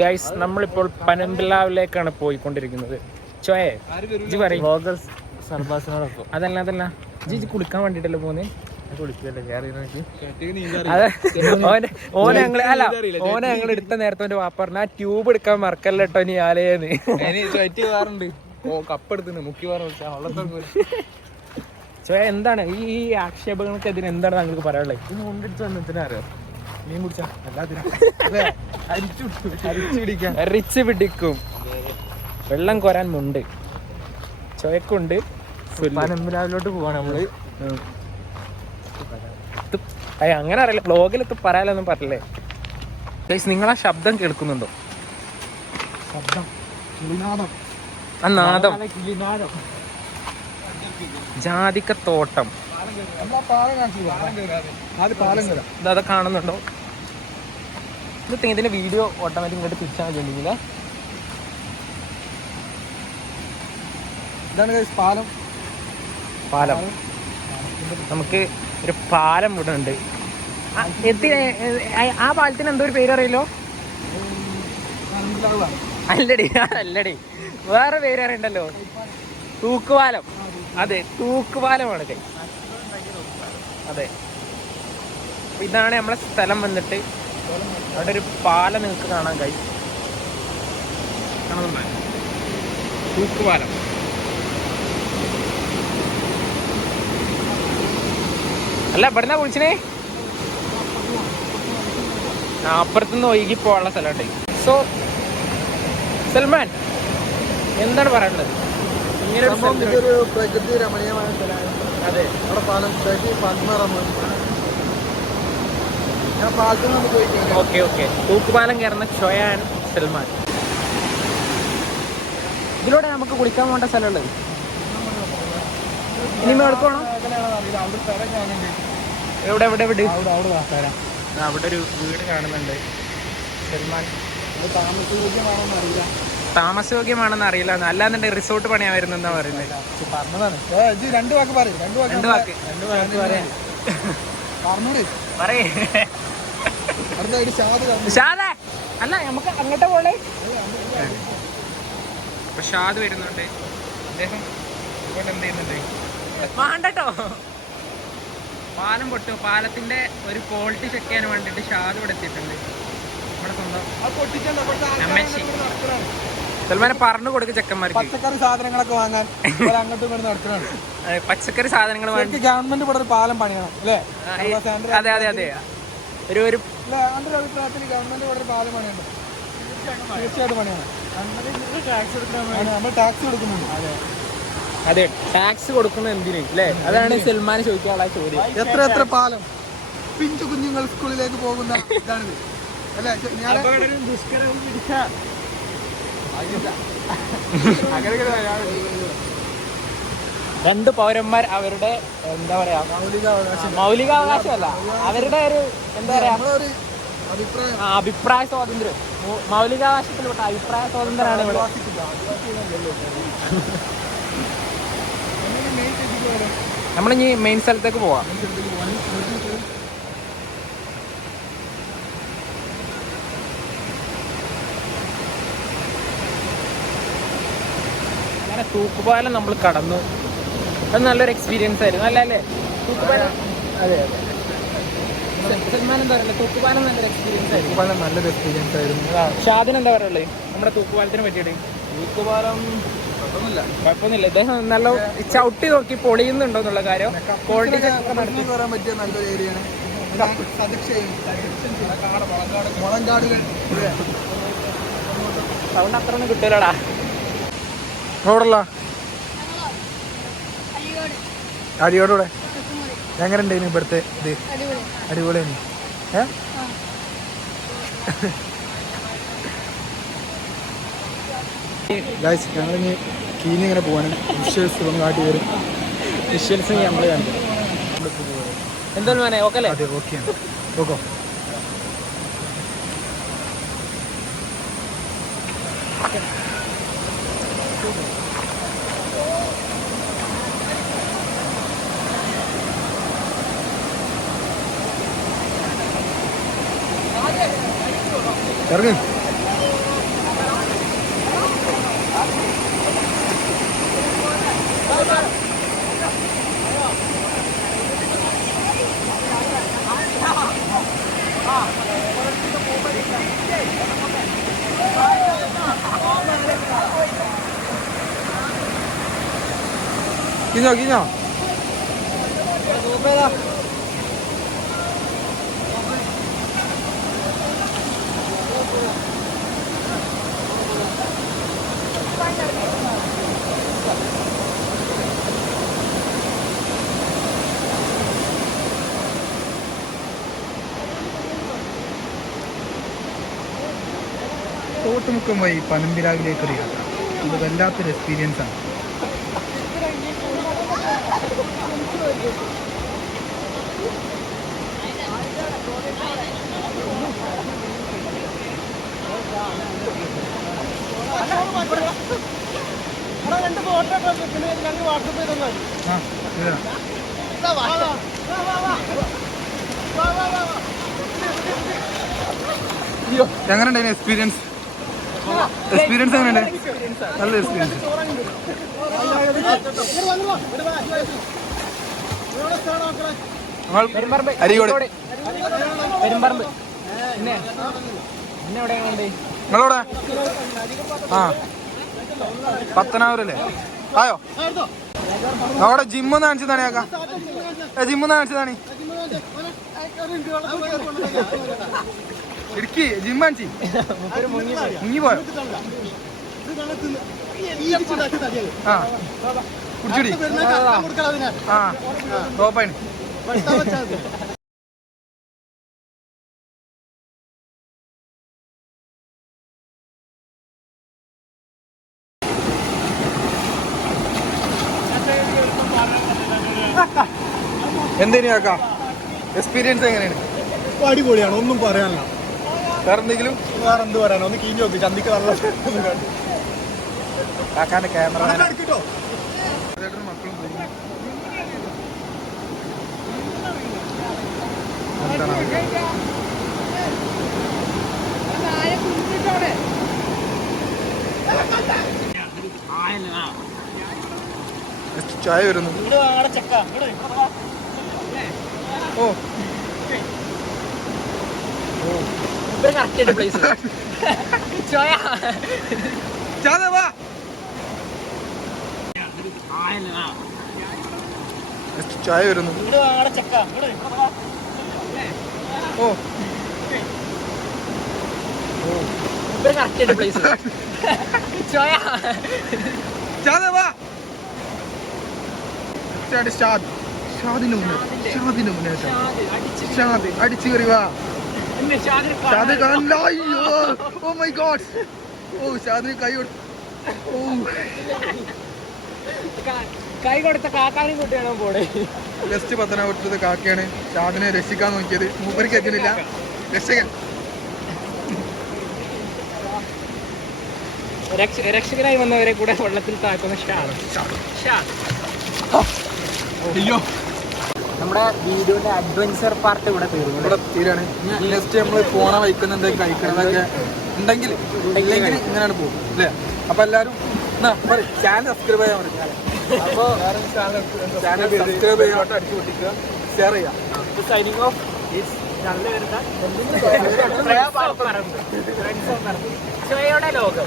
Guys നമ്മളിപ്പോൾ പനമ്പിലാവിലേക്കാണ് പോയിക്കൊണ്ടിരിക്കുന്നത്. ചോയെ G പറയും അതല്ല ജി കുളിക്കാൻ വേണ്ടിട്ടല്ലേ പോന്നെ? ഓനെ ഞങ്ങൾ എടുത്ത നേരത്തെ വാപ്പ പറഞ്ഞ ആ ട്യൂബ് എടുക്കാൻ മറക്കല്ലോ കേട്ടോ നീ ആലയെന്ന്. കപ്പെടുത്തിന് മുക്കി ചോയ എന്താണ് ഈ ആക്ഷേപങ്ങൾക്കെതിരെ എന്താണ് താങ്കൾക്ക് പറയാനുള്ളത്? അറിയാം മീൻ പിടിച്ചാ റിച്ച് പിടിക്കും, വെള്ളം കോരാൻ മുണ്ട്, ചോയക്കുണ്ട്. പനമ്പിലാവിലോട്ട് പോവാണ് നമ്മള്. അങ്ങനെ അറിയില്ല, ബ്ലോഗിലൊക്കെ പറയാനൊന്നും പറ്റില്ലേ. നിങ്ങളാ ശബ്ദം കേൾക്കുന്നുണ്ടോ? ആ നാദം ജാതിക്കത്തോട്ടം അത് കാണുന്നുണ്ടോ? ഇത് ഇതിന്റെ വീഡിയോ ഓട്ടോമാറ്റിക് ഇങ്ങോട്ട് തിരിച്ചാൽ മതിയില്ല. ഇതാണ് പാലം. പാലം നമുക്ക് ഒരു പാലം ഇവിടെ ഉണ്ട്. ആ പാലത്തിന് എന്തോ ഒരു പേര് അറിയില്ലോ? അല്ലടി വേറെ പേര് അറിയണ്ടല്ലോ. തൂക്കുപാലം. അതെ, തൂക്കുപാലമാണ് കൈ. അതെ, ഇതാണ് നമ്മളെ സ്ഥലം വന്നിട്ട്. അവിടെ ഒരു പാലം നിങ്ങൾക്ക് കാണാൻ കഴിയും. തൂക്കുപാലം. അല്ല, ഇവിടുന്ന വിളിച്ചിനെ അപ്പുറത്തുനിന്ന് ഒഴുകി പോകാനുള്ള സ്ഥലമുണ്ട്. സോ സൽമാൻ എന്താണ് പറയാനുള്ളത്? ഇങ്ങനെ ഒരു പ്രകൃതി രമണീയമായ സ്ഥലമാണ്. അതെ, അവിടെ പാലം പാലത്തിൽ പോയി. ഓക്കെ. തൂക്കുപാലം കയറുന്ന ഷോയാൻ സൽമാൻ. ഇതിലൂടെ നമുക്ക് കുളിക്കാൻ പോകേണ്ട സ്ഥലമുള്ളത്. ഇനി എടുക്കണോ? എവിടെ അവിടെ ഒരു വീട് കാണുന്നുണ്ട്. സൽമാൻ താമസയോഗ്യമാണെന്ന് അറിയില്ല, അല്ലാന്നുണ്ടെങ്കിൽ റിസോർട്ട് പണിയാ വരുന്നെന്നാ പറയുന്നത്. രണ്ട് വാക്ക് പറയാം. അല്ല, നമുക്ക് അങ്ങോട്ട് പോളേ. ഷാദ് വരുന്നുണ്ട്. അദ്ദേഹം ഇവിടെ എന്ത് ചെയ്യുന്നുണ്ട്? വേണ്ടട്ടോ, പാലം പൊട്ടു. പാലത്തിന്റെ ഒരു ക്വാളിറ്റി ചെക്ക് ചെയ്യാൻ വേണ്ടിട്ട് ഷാദ് ഇവിടെ എത്തിയിട്ടുണ്ട്. നമ്മുടെ സ്വന്തം അമ്മച്ചി. സൽമാനെ പറഞ്ഞു കൊടുക്കും ചെക്കന്മാർക്ക് പച്ചക്കറി സാധനങ്ങളൊക്കെ വാങ്ങാൻ അങ്ങോട്ടും ഇങ്ങോട്ടും നടത്തുന്നതാണ്. പച്ചക്കറി സാധനങ്ങൾ ഗവൺമെന്റ് ഇവിടെ ഒരു പാലം പണിയണം അല്ലേ? അതെ ഒരു അഭിപ്രായത്തിൽ ഗവൺമെന്റ് ഇവിടെ ഒരു പാലം പണിയുണ്ട്. തീർച്ചയായിട്ടും പണിയാണ്. നമ്മൾ ടാക്സ് കൊടുക്കുന്നുണ്ട്. അതെ, ടാക്സ് കൊടുക്കുന്ന എന്തിന് അല്ലേ? അതാണ് സൽമാൻ ചോദിക്കാനുള്ള ചോദ്യം. എത്ര പാലം പിഞ്ചു കുഞ്ഞുങ്ങൾ സ്കൂളിലേക്ക് പോകുന്ന ഇതാണിത് അല്ലേ? രണ്ട് പൗരന്മാർ അവരുടെ എന്താ പറയാ മൗലികാവകാശമല്ല, അവരുടെ ഒരു എന്താ പറയാ അഭിപ്രായ സ്വാതന്ത്ര്യം. മൗലികാവകാശത്തിൽപ്പെട്ട അഭിപ്രായ സ്വാതന്ത്ര്യമാണ് ഇവിടെ. നമ്മളിനി മെയിൻ സ്ഥലത്തേക്ക് പോവാം. അങ്ങനെ തൂക്കുപാലം നമ്മൾ കടന്നു. അത് നല്ലൊരു എക്സ്പീരിയൻസ് ആയിരുന്നു. അല്ലേ തൂക്കുപാലം? അതെ. സൽമാൻ എന്താ പറയുക? തൂക്കുപാലം നല്ലൊരു എക്സ്പീരിയൻസ് ആയിരുന്നു. ഷാദിന് എന്താ പറയുള്ളത് നമ്മുടെ തൂക്കുപാലത്തിനെ പറ്റിയിട്ട്? തൂക്കുപാലം കുഴപ്പമൊന്നുമില്ല. ഇദ്ദേഹം നല്ല ചവിട്ടി നോക്കി പൊളിയുന്നുണ്ടോ എന്നുള്ള കാര്യം ക്വാളിറ്റി വരാൻ പറ്റിയ നല്ലൊരു ഏരിയയാണ്. സൗണ്ട് അത്ര ഒന്നും കിട്ടൂലടാ. റോഡല്ല അടിയോടെ എങ്ങനെ ഉണ്ടായിരുന്നു ഇവിടുത്തെ ഇത്? അടിപൊളിയാണ്. ഗൈസ്, ഞങ്ങളിനി കീനി ഇങ്ങനെ പോവാണ്. വിഷ്വൽസ് കാട്ടി വരും. വിഷ്വൽസ് നമ്മൾ കണ്ടു. എന്തായാലും വേണേ ഓക്കെ അല്ലേ? അതെ, ഓക്കെയാണ്. ഓക്കോ. ഇറങ്ങി കിഞ്ഞോ കിഞ്ഞോ തോട്ടുമുക്കം വഴി പനമ്പിലാവിലേക്കൊരു യാത്ര. അത് വല്ലാത്തൊരു എക്സ്പീരിയൻസ് ആണ്. എങ്ങനെയുണ്ട് എക്സ്പീരിയൻസ്? എക്സ്പീരിയൻസ് എങ്ങനെയുണ്ട്? നല്ല എക്സ്പീരിയൻസ്. അരികോട് പെരുമ്പറമ്പ്. നിങ്ങളോടെ ആ പത്തനാപുരല്ലേ? ആയോ അവിടെ ജിമ്മൊന്ന് കാണിച്ചതാണ് ആക്കാം. ജിമ്മൊന്ന് കാണിച്ചതാണ്. ഇടുക്കി ജിമ്മ് കാണിച്ചി മുങ്ങിപ്പോയോ? ആ കുടിച്ചുടി. ആ ടോപ്പാണ്. എന്തേലും ആക്കാം എക്സ്പീരിയൻസ് എങ്ങനെയാണ്? അടിപൊളിയാണ്, ഒന്നും പറയാനില്ല. വേറെ എന്തെങ്കിലും? വേറെ എന്ത് പറയാനോ? ഒന്ന് കീഞ്ഞു നോക്കി ചന്തിക്ക് വെള്ളം കാക്കാന്റെ ക്യാമറ എടുക്കട്ടോ. മക്കളും പോയി. ചായ വരുന്നു. ഓ ചായ വരുന്നു. ഓ ഷാദിന് മുന്നേ ഷാദ് അടിച്ചു കയറി വാ. ഷാദ് ഓ മൈ ഗോഡ്. ഓ ഷാദിന് കൈ കൈ കൊടുത്ത കാക്കാനും കുട്ടിയാണോ പോടെ? ജസ്റ്റ് പത്തനാപുരത്തത് കാക്കയാണ് ഷാദിനെ രക്ഷിക്കാൻ നോക്കിയത്. മൂപ്പർക്ക് എത്തുന്നില്ല. രക്ഷകൻ രക്ഷകനായി വന്നവരെ കൂടെ വെള്ളത്തിൽ താക്കുന്ന അയ്യോ നമ്മുടെ വീഡിയോന്റെ അഡ്വഞ്ചർ പാർട്ട് ഇവിടെ തീരാണ്. നെക്സ്റ്റ് നമ്മൾ പോണ വയ്ക്കുന്ന എന്തെങ്കിലും കഴിക്കണതൊക്കെ ഉണ്ടെങ്കിൽ ഇങ്ങനെയാണ് പോകും അല്ലേ? അപ്പൊ എല്ലാവരും ചാനൽ സബ്സ്ക്രൈബ് ചെയ്യാൻ മതി. അപ്പോൾ ചാനൽ സബ്സ്ക്രൈബ് ചെയ്യാൻ അടിച്ചു പൊട്ടിക്കുക, ഷെയർ ചെയ്യാം. സൈനിങ് ഓഫ് ലോകം.